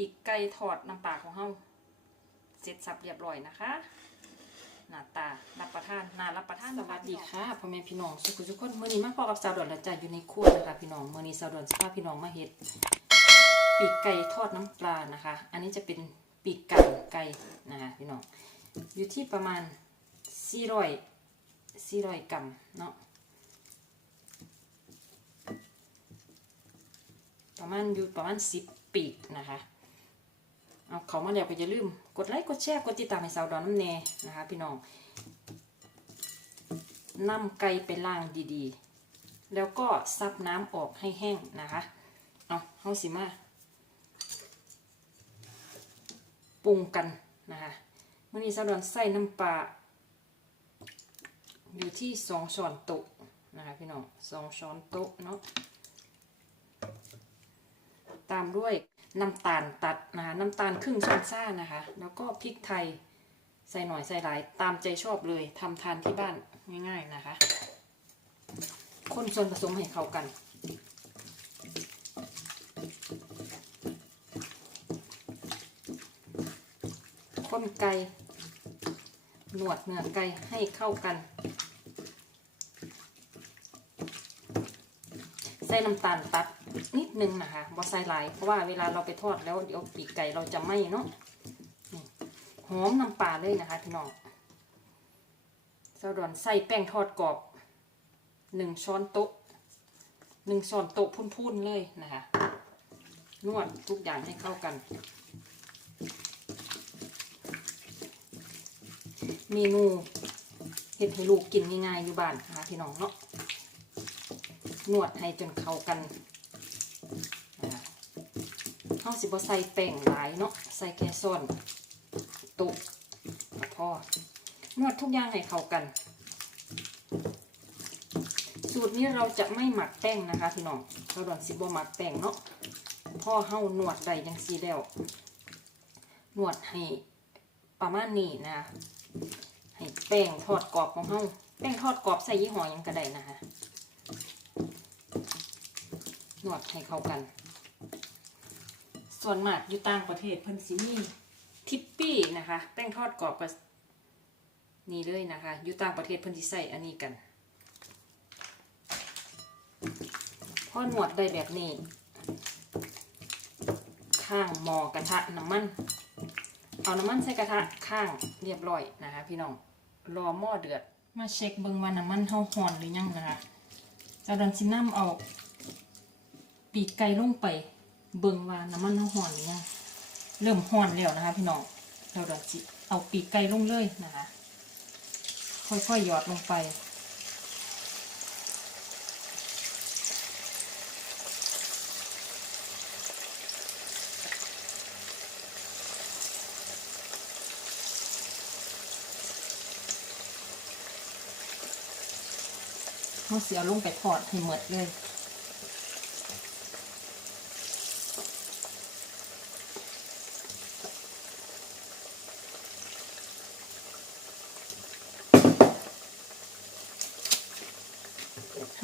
ปีกไก่ทอดน้ำปลาของเฮาเสร็จสับเรียบร้อยนะคะ หน้าตารับประทานน่ารับประทานสวัสดีค่ะพ่อแม่พี่น้องสุขุทุกคนเมื้อนี้มาพอกับสาวดอนและจ้าอยู่ในครัวนะคะพี่น้องเมื้อนี้สาวดอนสิพาพี่น้องมาเฮ็ดปีกไก่ทอดน้ำปลานะคะ อันนี้จะเป็นปีกไก่ไก่นะคะพี่น้องอยู่ที่ประมาณ400 400กรัมเนาะประมาณอยู่ประมาณ10ปีกนะคะ เอาเขามาแล้วก็อย่าลืม กดไลค์กดแชร์กดติดตามให้สาวดอนน้ำแน่นะคะ พี่น้องนำไก่ไปล้างดีๆ แล้วก็ซับน้ำออกให้แห้งนะคะเอาเฮาสิมาปรุงกันนะคะมื่อนี้สาวดอนใส่น้ำปลาอยู่ที่สองช้อนโต๊ะนะคะพี่น้องสองช้อนโต๊ะเนาะตามด้วย น้ำตาลตัดนะคะน้ำตาลครึ่งช้อนซ่านะคะ แล้วก็พริกไทยใส่หน่อยใส่หลายตามใจชอบเลยทำทานที่บ้านง่าย ๆนะคะ คนส่วนผสมให้เข้ากัน คนไก่หนวดเนื้อไก่ให้เข้ากัน ใส่น้ำตาลตัด นิดนึงนะคะบ่ใส่หลเพราะว่าเวลาเราไปทอดแล้วเดี๋ยวปีกไก่เราจะไหม้เนาะหอมน้ำปลาเลยนะคะพี่น้องเจ้าดอนใส่แป้งทอดกรอบหนึ่งช้อนโต๊ะหนึ่งช้อนโต๊ะพุ่นๆเลยนะคะนวดทุกอย่างให้เข้ากัน เมนูเห็ดให้ลูกกินง่ายๆอยู่บ้านนะคะพี่น้องเนาะนวดให้จนเข้ากันาสิบ่ใส่แป้งหลายเนาะใส่แค่ส่วนตุกพอนวดทุกอย่างให้เข้ากัน สูตรนี้เราจะไม่หมักแป้งนะคะพี่น้องเราดอนสิบ่หมักแป้งเนาะพ่อเฮานวดได้ยังสีแล้วนวดให้ประมาณนี้นะ ให้แป้งทอดกรอบของเฮาแป้งทอดกรอบใส่ยี่ห้อยังก็ได้นะคะนวดให้เข้ากัน ส่วนมากอยู่ต่างประเทศเพิ่นสิมีทิปปี้นะคะ แป้งทอดกรอบกับนี่เลยนะคะอยู่ต่างประเทศเพิ่นสิใส่อันนี้กันพอหนวดได้แบบนี้ ข้างหมอกระทะน้ำมัน เอาน้ำมันใส่กระทะข้างเรียบร้อยนะคะ พี่น้องรอหม้อเดือด มาเช็คเบิ่งว่าน้ำมันเฮาฮ้อนหรือยังนะคะจากนั้นสิน้ำเอาปีกไก่ลงไป เบิ่งว่าน้ำมันเฮาฮ้อนหรือยังเริ่มฮ้อนแล้วนะคะพี่น้องเราเดี๋ยวสิเอาปีกไก่ลงเลยนะคะ ค่อยๆหยอดลงไปเขาเสียลงไปทอดให้หมดเลย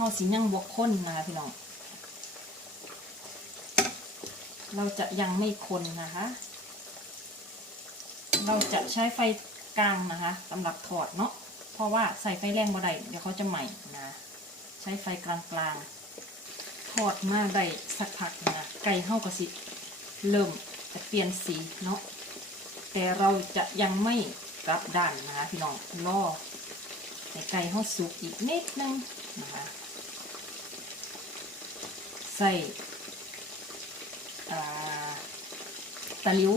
าสียังบวกข้นนะคะพี่น้อง เราจะยังไม่คนนะคะ เราจะใช้ไฟกลางนะคะสำหรับทอดเนาะ เพราะว่าใส่ไฟแรงบ่ได้เดี๋ยวเขาจะใหม่นะ ใช้ไฟกลางๆทอดมาได้สักพักนะไก่เฮากระสิเริ่มจะเปลี่ยนสีเนาะ แต่เราจะยังไม่กลับด้านนะคะพี่น้องรอให้ไก่เฮาสุกอีกนิดนึงนะคะ ใส่ตะลิว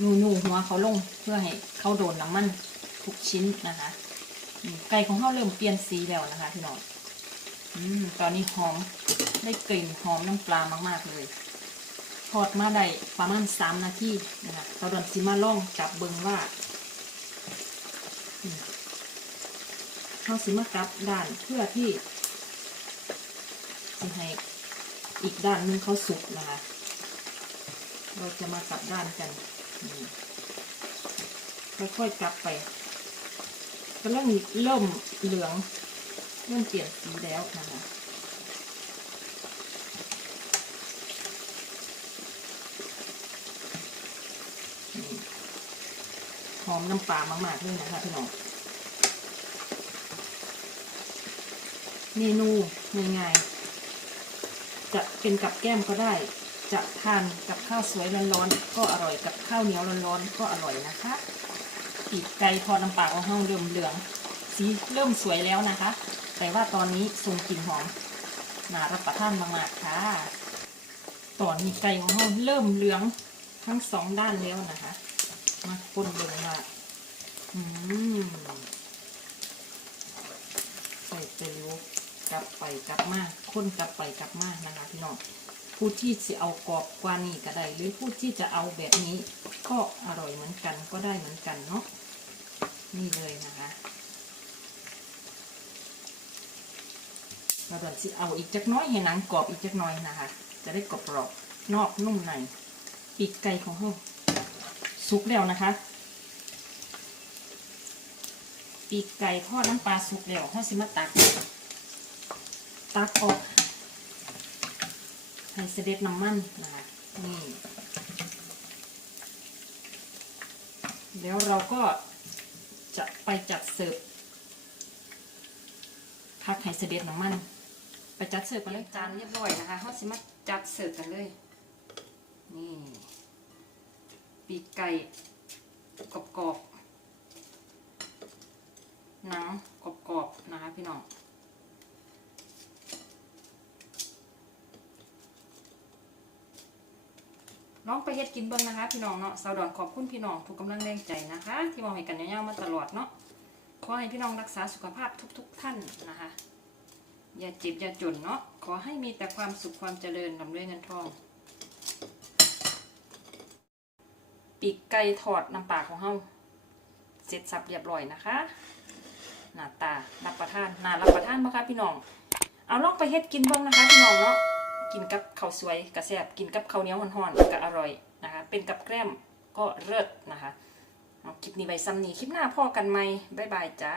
นูนูหัวเขาลงเพื่อให้เขาโดนน้ำมันทุกชิ้นนะคะไก่ของเขาเริ่มเปลี่ยนสีแล้วนะคะพี่น้องอตอนนี้หอมได้กลิ่นหอมน้ำปลามากๆเลยทอดมาได้ประมาณสามนาทีนะคะเราดอนซิมาล่องจับเบิงว่าเขาสิมากลับด้านเพื่อที่ำให้อีกด้านนึงเขาสุกนะคะ เราจะมากลับด้านกันค่อยๆกลับไปก็เริ่มเริ่มเหลืองเริ่มเปลี่ยนสีแล้วนะคะหอมน้ำปลามากๆด้วยนะคะพี่น้องเมนูง่ายๆ จะเป็นกับแก้มก็ได้ จะทานกับข้าวสวยร้อนๆก็อร่อยกับข้าวเหนียวร้อนๆก็อร่อยนะคะปีกไก่ทอดน้ำปลาของเฮาเริ่มเหลือง สีเริ่มสวยแล้วนะคะ แต่ว่าตอนนี้ทรงกลิ่นหอมน่ารับประทานมากๆค่ะตอนนี้ไก่ของเราเริ่มเหลืองทั้งสองด้านแล้วนะคะ มาคนเบิ่งว่าอืมใส่เตลิว กลับไปกลับมาคนกลับไปกลับมานะคะพี่น้องผู้ที่จะเอากรอบกว่านี้ก็ได้หรือผู้ที่จะเอาแบบนี้ก็อร่อยเหมือนกันก็ได้เหมือนกันเนาะนี่เลยนะคะเราเดี๋ยวจะเอาอีกจักน้อยให้หนังกรอบอีกจักน้อยนะคะ จะได้กรอบกรอบนอกนุ่มในปีกไก่ของเราสุกแล้วนะคะ ปีกไก่ทอดน้ำปลาสุกแล้วเขาสิมาตัก ตักออกให้เสด็จน้ำมันนะคะนี่เดี๋ยวเราก็จะไปจัดเสิร์ฟพักให้เสด็จน้ำมัน ไปจัดเสิร์ฟกันเลยจานเรียบร้อยนะคะเขาสิมาจัดเสิร์ฟกันเลย นี่ ปีกไก่กรอบๆหนังกรอบๆนะคะพี่น้อง น้องไปเฮ็ดกินเบิ่งนะคะ พี่น้องเนาะสาวดอนขอบคุณพี่น้องทุกกำลังแรงใจนะคะ ที่มองให้กันยาวๆมาตลอดเนาะขอให้พี่น้องรักษาสุขภาพทุก ๆ ท่านนะคะ อย่าเจ็บอย่าจนเนาะขอให้มีแต่ความสุขความเจริญลำเรื่อยเงินทอง ปีกไก่ทอดน้ำปลาของเฮาเสร็จสับเรียบร้อยนะคะ หน้าตารับประทานน่ารับประทานบ่คะพี่น้องเอาลองไปเฮ็ดกินเบิ่งนะคะ พี่น้องเนาะ กินกับข้าวสวยกระแซบกินกับข้าวเหนียวห่อนๆก็อร่อยนะคะ เป็นกับแกล้มก็เลิศนะคะคลิปนี้ไว้ซ้ำนี้คลิปหน้าพ่อกันไหมบ๊ายบายจ้า